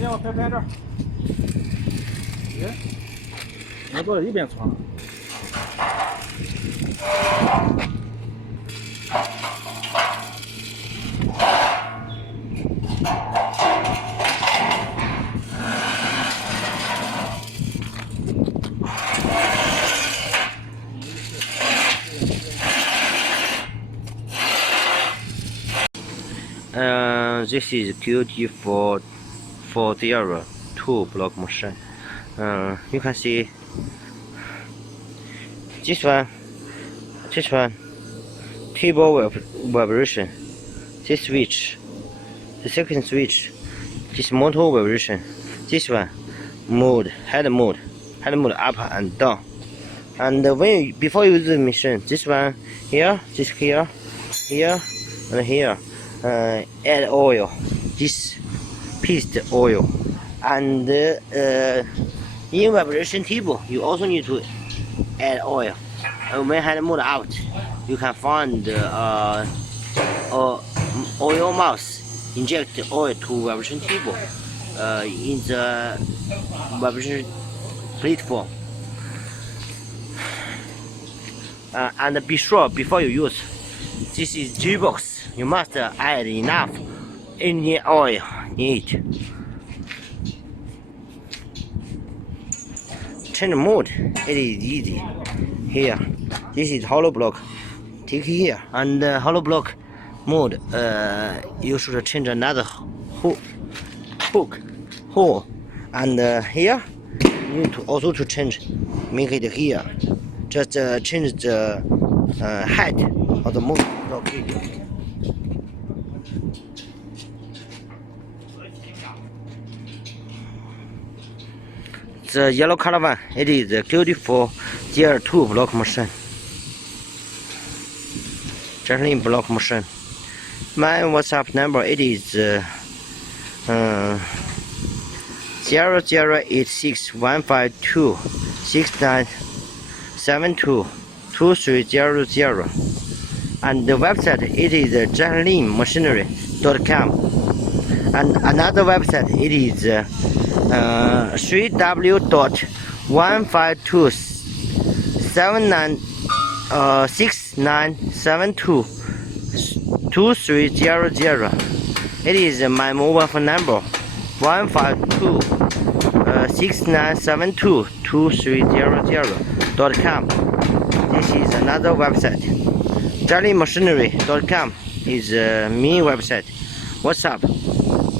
让我拍拍照。我坐一边床。This is QT402 block machine. You can see this one, table vibration, this switch, the second switch, this motor vibration, this one head mode up and down. And before you use the machine, this one here, this here, and here. Add oil, this piece oil, and in vibration table you also need to add oil. And when hand mode out, you can find oil mouse. Inject oil to vibration table in the vibration platform. And be sure before you use. This is G-box. You must add enough engine oil in it. Change mode, it is easy. Here, this is hollow block. Take here, and hollow block mode. You should change another hole, and here you need to also to change. Make it here. Just change the height of the mode. Okay. The yellow color one, it is the QT402 block machine. Jacqueline block machine. My WhatsApp number it is 00865269722300, and the website it is JacquelineMachinery.com, and another website it is 3w.15269722300. It is my mobile phone number 15269722300.com. This is another website. JacquelineMachinery.com is main website. WhatsApp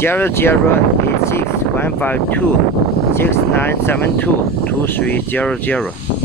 00861526972300.